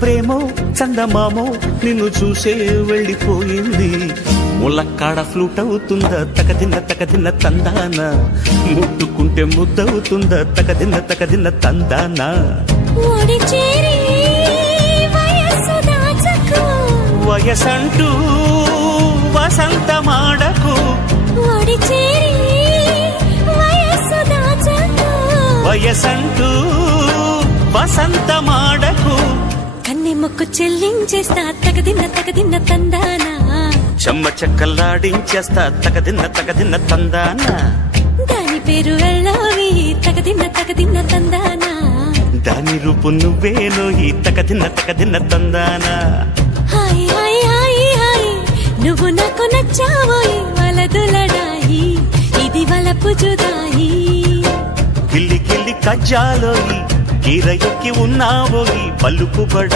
ప్రేమో చందమామో నిన్ను చూసే వెళ్ళిపోయింది. ములక్కాడ ఫ్లూట్ అవుతుందా తకదిన్న తందాన, ముట్టుకుంటే ముద్దవుతుందా తకదిన్న తందాన. వయసంటూ వసంతమాడకు, వయసంటూ వసంతమాడకు. కన్నె మొక్కు చెల్లించేస్తా తకదిన్న తందానా, చెమ్మ చెక్కల్లాడించేస్తా తకదిన్న తందానా. దాని పేరు వెళ్ళవి తకదిన్న తందానా, దాని రూపు నువ్వేనో ఈ తకదిన్న తందానా. హాయ్ హాయ్ హాయ్ హాయ్ నువ్వు నాకు నచ్చావోయి, వలదులడాయి ఇది వలపు జుదాయి. గిల్లి గిల్లి కజ్జాలోయి, కీర ఎక్కి ఉన్నావోయి పలుకుబడ.